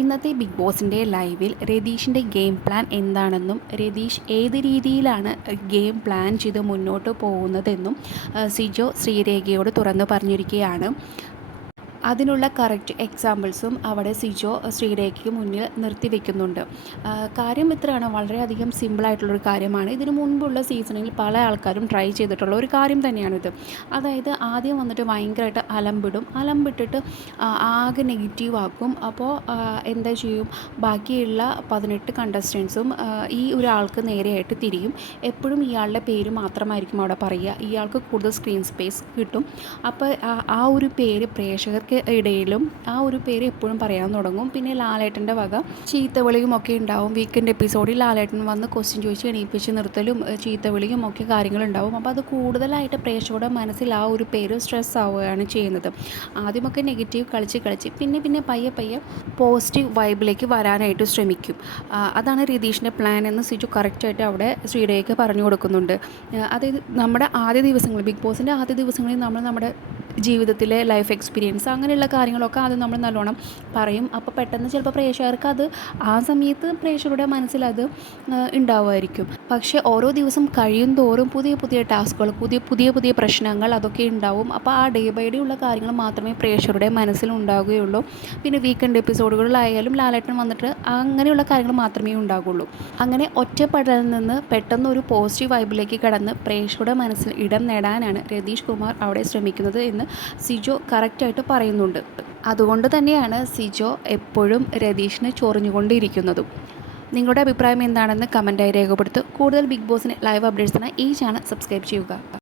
ഇന്നത്തെ ബിഗ് ബോസിൻ്റെ ലൈവിൽ രതീഷിൻ്റെ ഗെയിം പ്ലാൻ എന്താണെന്നും രതീഷ് ഏത് രീതിയിലാണ് ഗെയിം പ്ലാൻ ചെയ്ത് മുന്നോട്ട് പോകുന്നതെന്നും സിജോ ശ്രീരേഖയോട് തുറന്നു പറഞ്ഞിരിക്കുകയാണ്. അതിനുള്ള കറക്റ്റ് എക്സാമ്പിൾസും അവിടെ സിജോ ശ്രീരേഖയ്ക്ക് മുന്നിൽ നിർത്തിവെക്കുന്നുണ്ട്. കാര്യം ഇത്രയാണ്, വളരെയധികം സിമ്പിളായിട്ടുള്ളൊരു കാര്യമാണ്. ഇതിനു മുൻപുള്ള സീസണിൽ പല ആൾക്കാരും ട്രൈ ചെയ്തിട്ടുള്ള ഒരു കാര്യം തന്നെയാണിത്. അതായത് ആദ്യം വന്നിട്ട് ഭയങ്കരമായിട്ട് അലമ്പിട്ടിട്ട് ആകെ നെഗറ്റീവ് ആക്കും. അപ്പോൾ എന്താ ചെയ്യും, ബാക്കിയുള്ള 18 കണ്ടസ്റ്റൻസും ഈ ഒരാൾക്ക് നേരെയായിട്ട് തിരിയും. എപ്പോഴും ഇയാളുടെ പേര് മാത്രമായിരിക്കും അവിടെ പറയുക. ഇയാൾക്ക് കൂടുതൽ സ്ക്രീൻ സ്പേസ് കിട്ടും. അപ്പോൾ ആ ഒരു പേര് പ്രേക്ഷകർക്ക് ഇടയിലും ആ ഒരു പേര് എപ്പോഴും പറയാൻ തുടങ്ങും. പിന്നെ ലാലേട്ടൻ്റെ വക ചീത്തവിളിയും ഒക്കെ ഉണ്ടാവും. വീക്കെൻഡ് എപ്പിസോഡിൽ ലാലേട്ടൻ വന്ന് ക്വസ്റ്റ്യൻ ചോദിച്ച് എണീപ്പിച്ച് നിർത്തലും ചീത്തവിളിയും ഒക്കെ കാര്യങ്ങളുണ്ടാവും. അപ്പോൾ അത് കൂടുതലായിട്ട് പ്രേക്ഷകരുടെ മനസ്സിൽ ആ ഒരു പേര് സ്ട്രെസ് ആവുകയാണ് ചെയ്യുന്നത്. ആദ്യമൊക്കെ നെഗറ്റീവ് കളിച്ച് പിന്നെ പയ്യെ പോസിറ്റീവ് വൈബിലേക്ക് വരാനായിട്ട് ശ്രമിക്കും. അതാണ് രതീഷിൻ്റെ പ്ലാൻ എന്ന് സിജു കറക്റ്റായിട്ട് അവിടെ ശ്രീരേഖയ്ക്ക് പറഞ്ഞു കൊടുക്കുന്നുണ്ട്. അതായത് നമ്മുടെ ആദ്യ ദിവസങ്ങളിൽ, ബിഗ് ബോസിൻ്റെ ആദ്യ ദിവസങ്ങളിൽ നമ്മുടെ ജീവിതത്തിലെ ലൈഫ് എക്സ്പീരിയൻസ് അങ്ങനെയുള്ള കാര്യങ്ങളൊക്കെ ആദ്യം നമ്മൾ നല്ലോണം പറയും. അപ്പോൾ പെട്ടെന്ന് ചിലപ്പോൾ പ്രേക്ഷകർക്ക് അത് ആ സമയത്ത് പ്രേക്ഷകരുടെ മനസ്സിലത് ഉണ്ടാവുമായിരിക്കും. പക്ഷേ ഓരോ ദിവസം കഴിയും തോറും പുതിയ ടാസ്കുകൾ, പുതിയ പ്രശ്നങ്ങൾ അതൊക്കെ ഉണ്ടാവും. അപ്പോൾ ആ ഡേ ബൈ ഡേ ഉള്ള കാര്യങ്ങൾ മാത്രമേ പ്രേക്ഷകരുടെ മനസ്സിൽ ഉണ്ടാവുകയുള്ളൂ. പിന്നെ വീക്കെൻഡ് എപ്പിസോഡുകളിലായാലും ലാലേട്ടൻ വന്നിട്ട് അങ്ങനെയുള്ള കാര്യങ്ങൾ മാത്രമേ ഉണ്ടാകുള്ളൂ. അങ്ങനെ ഒറ്റപ്പെടലിൽ നിന്ന് പെട്ടെന്ന് ഒരു പോസിറ്റീവ് വൈബിലേക്ക് കടന്ന് പ്രേക്ഷകരുടെ മനസ്സിൽ ഇടം നേടാനാണ് രതീഷ് കുമാർ അവിടെ ശ്രമിക്കുന്നത് എന്ന് സിജോ കറക്റ്റായിട്ട് പറയുന്നുണ്ട്. അതുകൊണ്ട് തന്നെയാണ് സിജോ എപ്പോഴും രതീഷിന് ചൊറിഞ്ഞുകൊണ്ടിരിക്കുന്നതും. നിങ്ങളുടെ അഭിപ്രായം എന്താണെന്ന് കമൻറ്റായി രേഖപ്പെടുത്തുക. കൂടുതൽ ബിഗ് ബോസിന് ലൈവ് അപ്ഡേറ്റ്സിനായി ഈ ചാനൽ സബ്സ്ക്രൈബ് ചെയ്യുക.